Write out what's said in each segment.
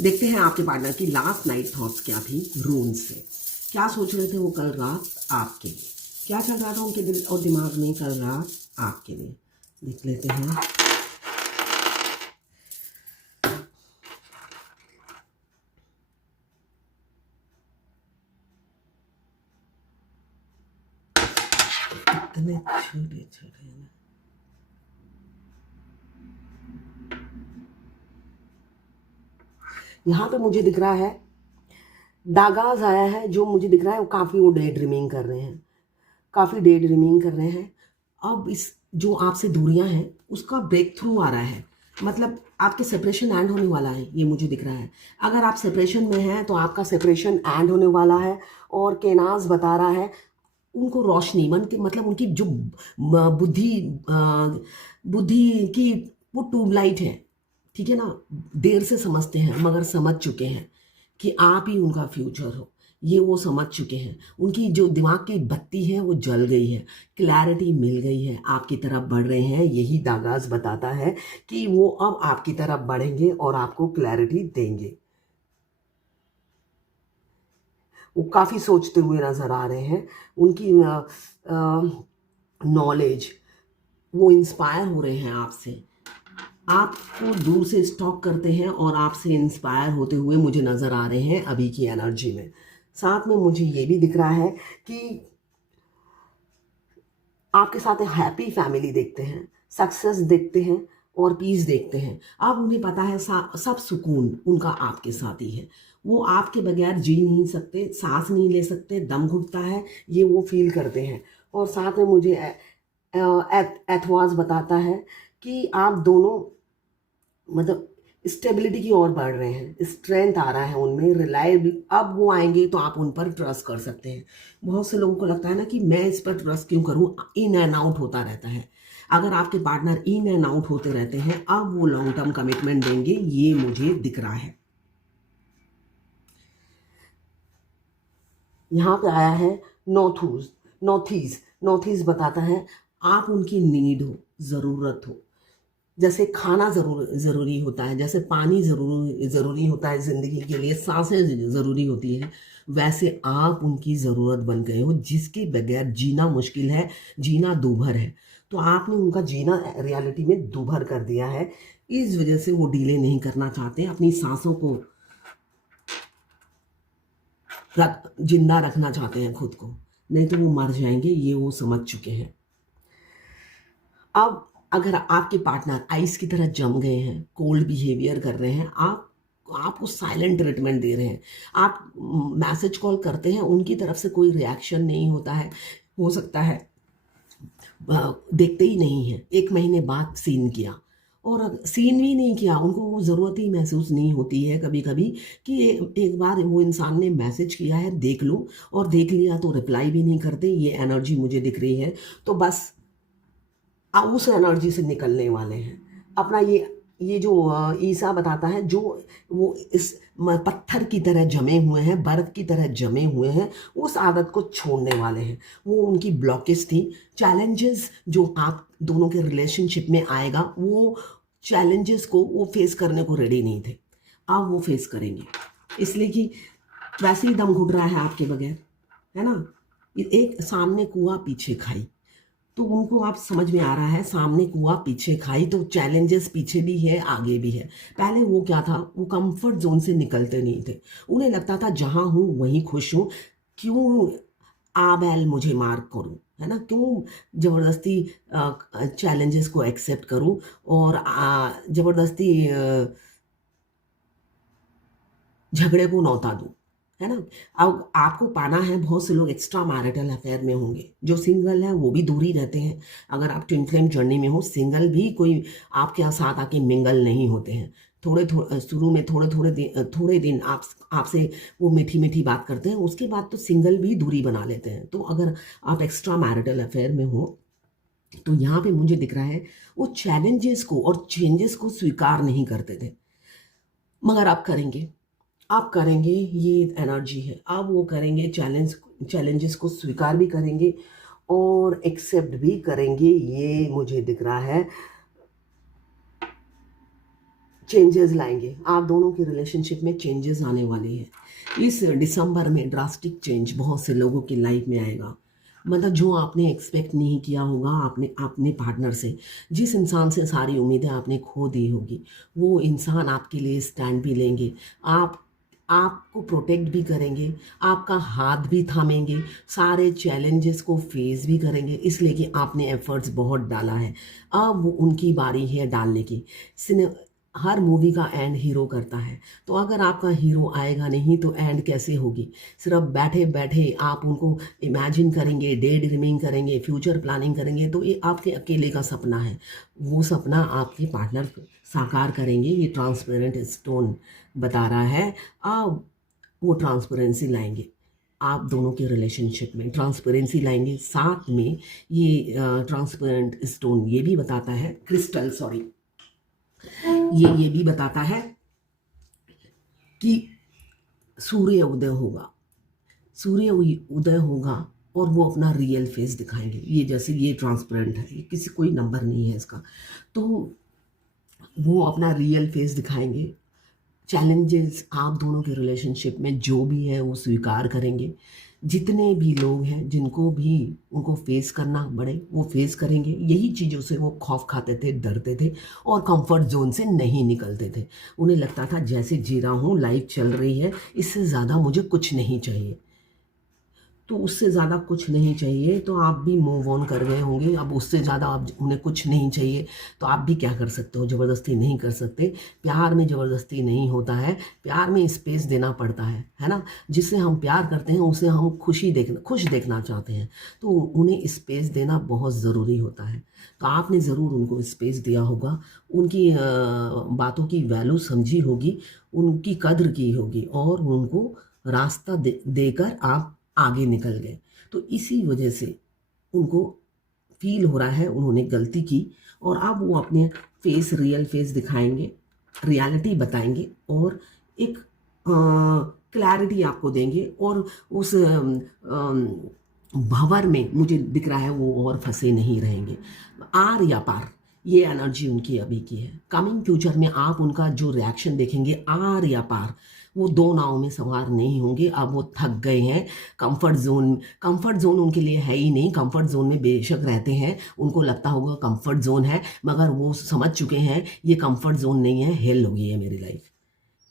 देखते हैं आपके पार्टनर की लास्ट नाइट थॉट्स क्या थी रून से। क्या सोच रहे थे वो कल रात आपके लिए, क्या चल रहा था उनके दिल और दिमाग में कल रात आपके लिए। देख लेते हैं। इतने छोटे छोटे हैं। यहाँ पे मुझे दिख रहा है दागाज आया है, जो मुझे दिख रहा है वो काफ़ी वो डे ड्रीमिंग कर रहे हैं, काफ़ी डे ड्रीमिंग कर रहे हैं। अब इस जो आपसे दूरियां हैं उसका ब्रेक थ्रू आ रहा है, मतलब आपके सेपरेशन एंड होने वाला है, ये मुझे दिख रहा है। अगर आप सेपरेशन में हैं तो आपका सेपरेशन एंड होने वाला है। और केनाज बता रहा है उनको रोशनी मन के, मतलब उनकी जो बुद्धि बुद्धि की वो ट्यूबलाइट है, ठीक है ना। देर से समझते हैं मगर समझ चुके हैं कि आप ही उनका फ्यूचर हो, ये वो समझ चुके हैं। उनकी जो दिमाग की बत्ती है वो जल गई है, क्लैरिटी मिल गई है, आपकी तरफ बढ़ रहे हैं। यही दागाज बताता है कि वो अब आपकी तरफ बढ़ेंगे और आपको क्लैरिटी देंगे। वो काफ़ी सोचते हुए नज़र आ रहे हैं। उनकी नॉलेज, वो इंस्पायर हो रहे हैं आपसे, आपको दूर से स्टॉक करते हैं और आपसे इंस्पायर होते हुए मुझे नज़र आ रहे हैं अभी की एनर्जी में। साथ में मुझे ये भी दिख रहा है कि आपके साथ एक हैप्पी फैमिली देखते हैं, सक्सेस देखते हैं और पीस देखते हैं। अब उन्हें पता है सब सुकून उनका आपके साथ ही है। वो आपके बगैर जी नहीं सकते, सांस नहीं ले सकते, दम घुटता है, ये वो फील करते हैं। और साथ में मुझे एथवाज बताता है कि आप दोनों मतलब स्टेबिलिटी की ओर बढ़ रहे हैं, स्ट्रेंथ आ रहा है उनमें, रिलायबल। अब वो आएंगे तो आप उन पर ट्रस्ट कर सकते हैं। बहुत से लोगों को लगता है ना कि मैं इस पर ट्रस्ट क्यों करूं, इन एंड आउट होता रहता है। अगर आपके पार्टनर इन एंड आउट होते रहते हैं, अब वो लॉन्ग टर्म कमिटमेंट देंगे, ये मुझे दिख रहा है। यहाँ पे आया है नॉर्थीज बताता है आप उनकी नीड हो, ज़रूरत हो। जैसे खाना ज़रूरी होता है, जैसे पानी ज़रूरी होता है ज़िंदगी के लिए, सांसें ज़रूरी होती हैं, वैसे आप उनकी ज़रूरत बन गए हो, जिसके बगैर जीना मुश्किल है, जीना दूभर है। तो आपने उनका जीना रियलिटी में दूभर कर दिया है। इस वजह से वो डीले नहीं करना चाहते, अपनी सांसों को जिंदा रखना चाहते हैं खुद को, नहीं तो वो मर जाएंगे, ये वो समझ चुके हैं। अब अगर आपके पार्टनर आइस की तरह जम गए हैं, कोल्ड बिहेवियर कर रहे हैं, आपको साइलेंट ट्रीटमेंट दे रहे हैं, आप मैसेज कॉल करते हैं, उनकी तरफ से कोई रिएक्शन नहीं होता है, हो सकता है देखते ही नहीं है, 1 महीने बाद सीन किया, और सीन भी नहीं किया, उनको वो ज़रूरत ही महसूस नहीं होती है कभी कभी कि एक बार वो इंसान ने मैसेज किया है देख लो, और देख लिया तो रिप्लाई भी नहीं करते। ये एनर्जी मुझे दिख रही है। तो बस आप उस एनर्जी से निकलने वाले हैं। अपना ये जो ईसा बताता है, जो वो इस पत्थर की तरह जमे हुए हैं, बर्फ की तरह जमे हुए हैं, उस आदत को छोड़ने वाले हैं। वो उनकी ब्लॉकेज थी, चैलेंजेस जो आप दोनों के रिलेशनशिप में आएगा, वो चैलेंजेस को वो फेस करने को रेडी नहीं थे, अब वो फेस करेंगे। इसलिए कि वैसे ही दम घुट रहा है आपके बगैर, है ना। एक सामने कुआं पीछे खाई, तो उनको आप समझ में आ रहा है, सामने कुआं पीछे खाई, तो चैलेंजेस पीछे भी है आगे भी है। पहले वो क्या था, वो कंफर्ट जोन से निकलते नहीं थे, उन्हें लगता था जहां हूं वहीं खुश हूं, क्यों आबैल मुझे मार करूं, है ना, क्यों ज़बरदस्ती चैलेंजेस को एक्सेप्ट करूं और ज़बरदस्ती झगड़े को नौता दूं, है ना। अब आपको पाना है, बहुत से लोग एक्स्ट्रा मैरिटल अफेयर में होंगे, जो सिंगल है वो भी दूर ही रहते हैं। अगर आप ट्विन फ्लेम जर्नी में हो, सिंगल भी कोई आपके साथ आके मिंगल नहीं होते हैं। शुरू में थोड़े दिन आपसे वो मीठी मीठी बात करते हैं, उसके बाद तो सिंगल भी दूरी बना लेते हैं। तो अगर आप एक्स्ट्रा मैरिटल अफेयर में हो, तो यहाँ पे मुझे दिख रहा है वो चैलेंजेस को और चेंजेस को स्वीकार नहीं करते थे, मगर आप करेंगे, आप करेंगे, ये एनर्जी है। अब वो करेंगे, चैलेंजेस को स्वीकार भी करेंगे और एक्सेप्ट भी करेंगे, ये मुझे दिख रहा है। चेंजेस लाएंगे, आप दोनों की रिलेशनशिप में चेंजेस आने वाले हैं। इस दिसंबर में ड्रास्टिक चेंज बहुत से लोगों की लाइफ में आएगा। मतलब जो आपने एक्सपेक्ट नहीं किया होगा आपने अपने पार्टनर से, जिस इंसान से सारी उम्मीदें आपने खो दी होगी, वो इंसान आपके लिए स्टैंड भी लेंगे, आप आपको प्रोटेक्ट भी करेंगे, आपका हाथ भी थामेंगे, सारे चैलेंजेस को फेस भी करेंगे, इसलिए कि आपने एफर्ट्स बहुत डाला है। अब वो उनकी बारी है डालने की। हर मूवी का एंड हीरो करता है, तो अगर आपका हीरो आएगा नहीं तो एंड कैसे होगी? सिर्फ बैठे बैठे आप उनको इमेजिन करेंगे, डे ड्रीमिंग करेंगे, फ्यूचर प्लानिंग करेंगे, तो ये आपके अकेले का सपना है। वो सपना आपके पार्टनर साकार करेंगे, ये ट्रांसपेरेंट स्टोन बता रहा है। अब वो ट्रांसपेरेंसी लाएंगे, आप दोनों के रिलेशनशिप में ट्रांसपेरेंसी लाएंगे। साथ में ये ट्रांसपेरेंट स्टोन ये भी बताता है, क्रिस्टल सॉरी, ये भी बताता है कि सूर्य उदय होगा, सूर्य उदय होगा और वो अपना रियल फेस दिखाएंगे। ये जैसे ये ट्रांसपेरेंट है, ये किसी कोई नंबर नहीं है इसका, तो वो अपना रियल फेस दिखाएंगे। चैलेंजेस आप दोनों के रिलेशनशिप में जो भी है वो स्वीकार करेंगे। जितने भी लोग हैं जिनको भी उनको फेस करना पड़े वो फेस करेंगे। यही चीज़ों से वो खौफ खाते थे, डरते थे और कंफर्ट जोन से नहीं निकलते थे। उन्हें लगता था जैसे जी रहा हूँ, लाइफ चल रही है, इससे ज़्यादा मुझे कुछ नहीं चाहिए। तो उससे ज़्यादा कुछ नहीं चाहिए तो आप भी मूव ऑन कर गए होंगे। अब उससे ज़्यादा आप उन्हें कुछ नहीं चाहिए तो आप भी क्या कर सकते हो? ज़बरदस्ती नहीं कर सकते। प्यार में ज़बरदस्ती नहीं होता है, प्यार में स्पेस देना पड़ता है ना। जिससे हम प्यार करते हैं उसे हम खुश देखना चाहते हैं, तो उन्हें स्पेस देना बहुत ज़रूरी होता है। तो आपने ज़रूर उनको स्पेस दिया होगा, उनकी बातों की वैल्यू समझी होगी, उनकी कद्र की होगी और उनको रास्ता देकर आप आगे निकल गए। तो इसी वजह से उनको फील हो रहा है उन्होंने गलती की, और अब वो अपने रियल फेस दिखाएंगे, रियलिटी बताएंगे और एक क्लैरिटी आपको देंगे। और उस भंवर में मुझे दिख रहा है वो और फंसे नहीं रहेंगे। आर या पार, ये एनर्जी उनकी अभी की है। कमिंग फ्यूचर में आप उनका जो रिएक्शन देखेंगे, आर या पार, वो दो नाव में सवार नहीं होंगे। अब वो थक गए हैं। कंफर्ट जोन उनके लिए है ही नहीं। कंफर्ट जोन में बेशक रहते हैं, उनको लगता होगा कंफर्ट जोन है, मगर वो समझ चुके हैं ये कंफर्ट जोन नहीं है, हेल हो गई है मेरी लाइफ।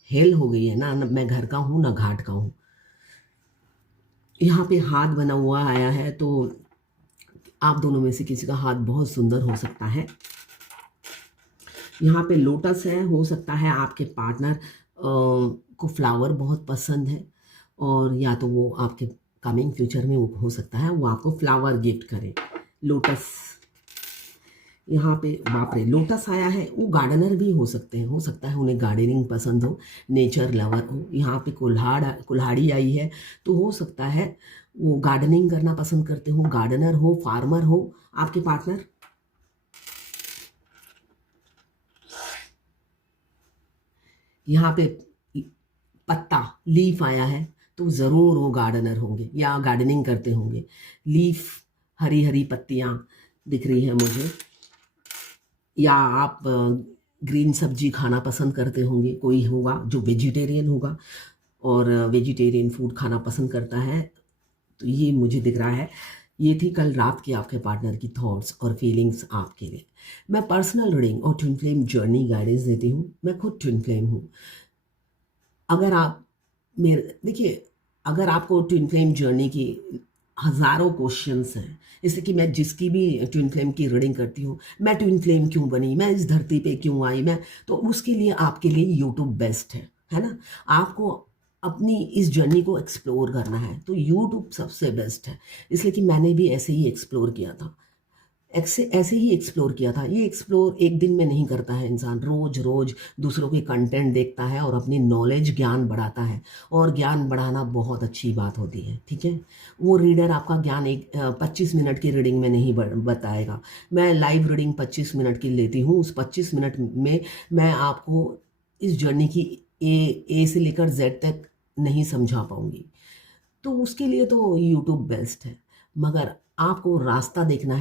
हेल हो गई है ना, मैं घर का हूँ ना घाट का हूँ। यहाँ पे हाथ बना हुआ आया है, तो आप दोनों में से किसी का हाथ बहुत सुंदर हो सकता है। यहाँ पे लोटस है, हो सकता है आपके पार्टनर को फ्लावर बहुत पसंद है, और या तो वो आपके कमिंग फ्यूचर में वो हो सकता है वो आपको फ्लावर गिफ्ट करे। लोटस यहाँ पे, बाप रे, लोटस आया है। वो गार्डनर भी हो सकते हैं, हो सकता है उन्हें गार्डनिंग पसंद हो, नेचर लवर हो। यहाँ पे कुल्हाड़ी आई है, तो हो सकता है वो गार्डनिंग करना पसंद करते हो, गार्डनर हो, फार्मर हो आपके पार्टनर। यहाँ पे पत्ता, लीफ आया है, तो ज़रूर वो गार्डनर होंगे या गार्डनिंग करते होंगे। लीफ, हरी हरी पत्तियाँ दिख रही हैं मुझे, या आप ग्रीन सब्जी खाना पसंद करते होंगे। कोई होगा जो वेजिटेरियन होगा और वेजिटेरियन फूड खाना पसंद करता है, तो ये मुझे दिख रहा है। ये थी कल रात की आपके पार्टनर की थॉट्स और फीलिंग्स आपके लिए। मैं पर्सनल रीडिंग और ट्विन फ्लेम जर्नी गाइडेंस देती हूँ। मैं खुद ट्विन फ्लेम हूँ। अगर आप मेरे देखिए, अगर आपको ट्विन फ्लेम जर्नी की हज़ारों क्वेश्चंस हैं, जैसे कि मैं जिसकी भी ट्विन फ्लेम की रीडिंग करती हूँ, मैं ट्विन फ्लेम क्यों बनी, मैं इस धरती पे क्यों आई, मैं तो उसके लिए आपके लिए यूट्यूब बेस्ट है ना। आपको अपनी इस जर्नी को एक्सप्लोर करना है तो यूट्यूब सबसे बेस्ट है। इसलिए कि मैंने भी ऐसे ही एक्सप्लोर किया था, ऐसे ही एक्सप्लोर किया था। ये एक्सप्लोर एक दिन में नहीं करता है इंसान, रोज रोज दूसरों के कंटेंट देखता है और अपनी नॉलेज, ज्ञान बढ़ाता है। और ज्ञान बढ़ाना बहुत अच्छी बात होती है, ठीक है। वो रीडर आपका ज्ञान 25 मिनट की रीडिंग में नहीं बताएगा। मैं लाइव रीडिंग 25 मिनट की लेती हूँ। उस 25 मिनट में मैं आपको इस जर्नी की ए से लेकर जेड तक नहीं समझा पाऊँगी, तो उसके लिए तो यूट्यूब बेस्ट है। मगर आपको रास्ता देखना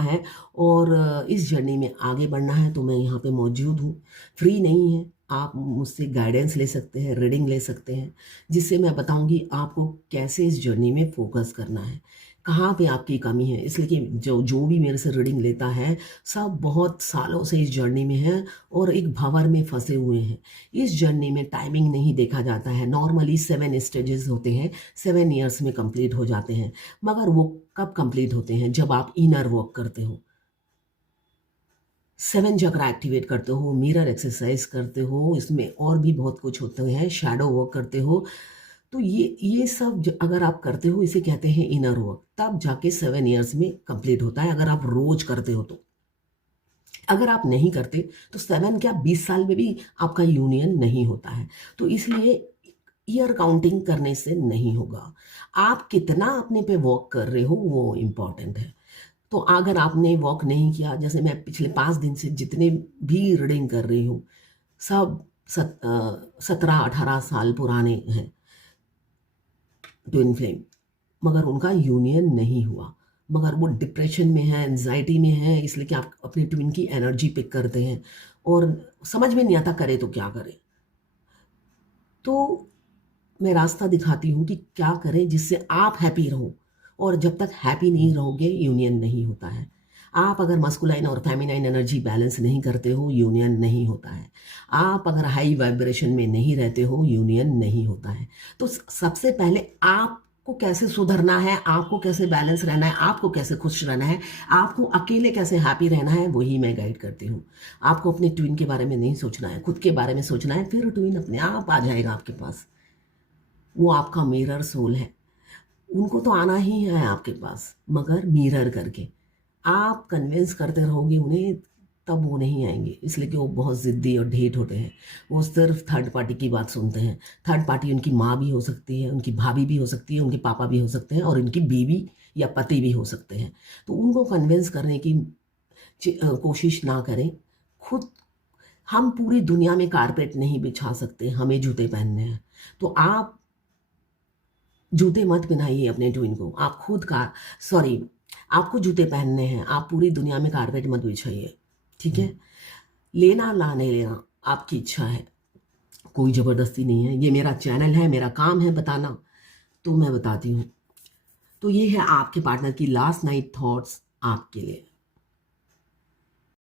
है और इस जर्नी में आगे बढ़ना है। तो मैं यहाँ पे मौजूद हूँ, फ्री नहीं है, आप मुझसे गाइडेंस ले सकते हैं, रीडिंग ले सकते हैं, जिससे मैं बताऊंगी आपको कैसे इस जर्नी में फोकस करना है, कहाँ पे आपकी कमी है। इसलिए कि जो जो भी मेरे से रीडिंग लेता है सब बहुत सालों से इस जर्नी में है और एक भंवर में फंसे हुए हैं। इस जर्नी में टाइमिंग नहीं देखा जाता है। नॉर्मली 7 स्टेजेस होते हैं, 7 ईयर्स में कंप्लीट हो जाते हैं, मगर वो कब कंप्लीट होते हैं? जब आप इनर वर्क करते हो, 7 चक्रा एक्टिवेट करते हो, मिरर एक्सरसाइज करते हो, इसमें और भी बहुत कुछ होते हैं, शैडो वर्क करते हो। तो ये सब अगर आप करते हो, इसे कहते हैं इनर वर्क, तब जाके 7 ईयर्स में कंप्लीट होता है, अगर आप रोज करते हो तो। अगर आप नहीं करते तो 7 क्या 20 साल में भी आपका यूनियन नहीं होता है। तो इसलिए ईयर काउंटिंग करने से नहीं होगा, आप कितना अपने पे वर्क कर रहे हो वो इम्पॉर्टेंट है। तो अगर आपने वॉक नहीं किया, जैसे मैं पिछले 5 दिन से जितने भी रीडिंग कर रही हूँ सब 17-18 साल पुराने हैं ट्विन फ्लेम, मगर उनका यूनियन नहीं हुआ, मगर वो डिप्रेशन में है, एंजाइटी में है, इसलिए कि आप अपने ट्विन की एनर्जी पिक करते हैं और समझ में नहीं आता करे तो क्या करें। तो मैं रास्ता दिखाती हूँ कि क्या करें जिससे आप हैप्पी रहो, और जब तक हैप्पी नहीं रहोगे यूनियन नहीं होता है। आप अगर मस्कुलाइन और फेमिनाइन एनर्जी बैलेंस नहीं करते हो, यूनियन नहीं होता है। आप अगर हाई वाइब्रेशन में नहीं रहते हो, यूनियन नहीं होता है। तो सबसे पहले आपको कैसे सुधरना है, आपको कैसे बैलेंस रहना है, आपको कैसे खुश रहना है, आपको अकेले कैसे हैप्पी रहना है, वही मैं गाइड करती हूँ। आपको अपने ट्विन के बारे में नहीं सोचना है, खुद के बारे में सोचना है, फिर ट्विन अपने आप आ जाएगा आपके पास। वो आपका मिरर सोल है, उनको तो आना ही है आपके पास, मगर मिरर करके आप कन्विंस करते रहोगे उन्हें, तब वो नहीं आएंगे। इसलिए कि वो बहुत ज़िद्दी और ढेठ होते हैं, वो सिर्फ थर्ड पार्टी की बात सुनते हैं। थर्ड पार्टी उनकी माँ भी हो सकती है, उनकी भाभी भी हो सकती है, उनके पापा भी हो सकते हैं, और उनकी बीवी या पति भी हो सकते हैं। तो उनको कन्विंस करने की कोशिश ना करें। खुद हम पूरी दुनिया में कारपेट नहीं बिछा सकते, हमें जूते पहनने हैं। तो आप जूते मत पहनाइए अपने ट्विन को, आप खुद का सॉरी आपको जूते पहनने हैं, आप पूरी दुनिया में कारपेट मत बिछाइए, ठीक है? लेना ना नहीं लेना आपकी इच्छा है, कोई ज़बरदस्ती नहीं है। ये मेरा चैनल है, मेरा काम है बताना, तो मैं बताती हूँ। तो ये है आपके पार्टनर की लास्ट नाइट थॉट्स आपके लिए।